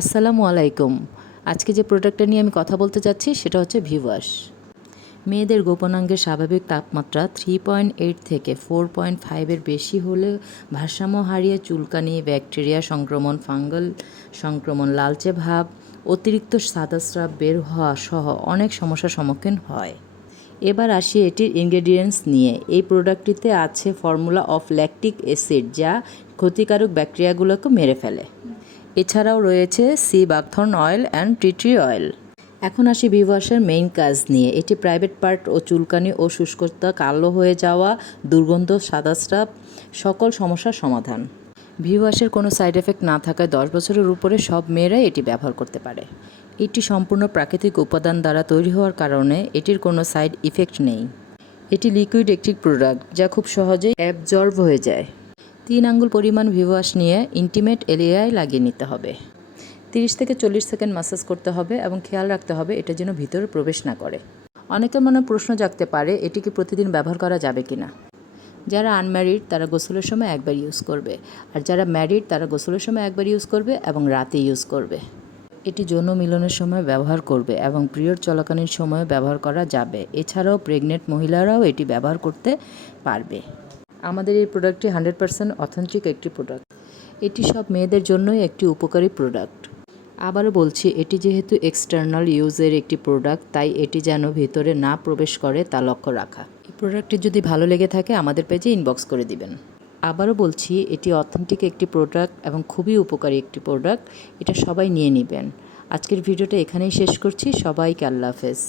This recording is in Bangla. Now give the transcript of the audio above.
আসসালামু আলাইকুম। আজকে যে প্রোডাক্টটা নিয়ে আমি কথা বলতে চাচ্ছি সেটা হচ্ছে ভিওয়াশ মেয়েদের গোপনাঙ্গের স্বাভাবিক তাপমাত্রা থ্রি পয়েন্ট এইট থেকে ফোর পয়েন্ট ফাইভের বেশি হলে ভারসাম্য হারিয়ে চুলকানি, ব্যাকটেরিয়া সংক্রমণ, ফাঙ্গাল সংক্রমণ, লালচে ভাব, অতিরিক্ত সাদাস্রাব বের হওয়া সহ অনেক সমস্যার সম্মুখীন হয়। এবার আসি এটির ইনগ্রেডিয়েন্টস নিয়ে। এই প্রোডাক্টটিতে আছে ফর্মুলা অফ ল্যাকটিক অ্যাসিড যা ক্ষতিকারক ব্যাকটেরিয়াগুলোকে মেরে ফেলে। এছাড়াও রয়েছে sea buckthorn oil and tea tree oil. এখন আসি ভিভাসের মেইন কাজ নিয়ে। এটি প্রাইভেট পার্ট ও চুলকানি ও শুষ্কতা, কালো হয়ে যাওয়া, দুর্গন্ধ, সাদাস্রাব, সকল সমস্যার সমাধান। ভিভাসের কোনো সাইড এফেক্ট না থাকায় দশ বছরের উপরে সব মেয়েরাই এটি ব্যবহার করতে পারে। এটি সম্পূর্ণ প্রাকৃতিক উপাদান দ্বারা তৈরি হওয়ার কারণে এটির কোনো সাইড ইফেক্ট নেই। এটি লিকুইড একটি প্রোডাক্ট যা খুব সহজেই অ্যাবজর্ব হয়ে যায়। তিন আঙ্গুল পরিমাণ ভিভাস নিয়ে ইন্টিমেট এরিয়ায় লাগিয়ে নিতে হবে। তিরিশ থেকে চল্লিশ সেকেন্ড মাসাজ করতে হবে এবং খেয়াল রাখতে হবে এটা যেন ভিতরে প্রবেশ না করে। অনেকের মনে প্রশ্ন জাগতে পারে, এটি কি প্রতিদিন ব্যবহার করা যাবে কি না যারা আনম্যারিড তারা গোসলের সময় একবার ইউজ করবে। আর যারা ম্যারিড তারা গোসলের সময় একবার ইউজ করবে এবং রাতে ইউজ করবে। এটি যৌন মিলনের সময় ব্যবহার করবে এবং পিরিয়ড চলাকালীন সময়ে ব্যবহার করা যাবে। এছাড়াও প্রেগনেন্ট মহিলারাও এটি ব্যবহার করতে পারবে। আমাদের এই প্রোডাক্টটি হান্ড্রেড পার্সেন্ট অথেন্টিক একটি প্রোডাক্ট এটি সব মেয়েদের জন্যই একটি উপকারী প্রোডাক্ট আবারও বলছি, এটি যেহেতু এক্সটার্নাল ইউজের একটি প্রোডাক্ট তাই এটি যেন ভিতরে না প্রবেশ করে তা লক্ষ্য রাখা। এই প্রোডাক্টটি যদি ভালো লেগে থাকে, আমাদের পেজে ইনবক্স করে দিবেন। আবারও বলছি, এটি অথেন্টিক একটি প্রোডাক্ট এবং খুবই উপকারী একটি প্রোডাক্ট এটা সবাই নিয়ে নেবেন। আজকের ভিডিওটা এখানেই শেষ করছি। সবাইকে আল্লাহ হাফেজ।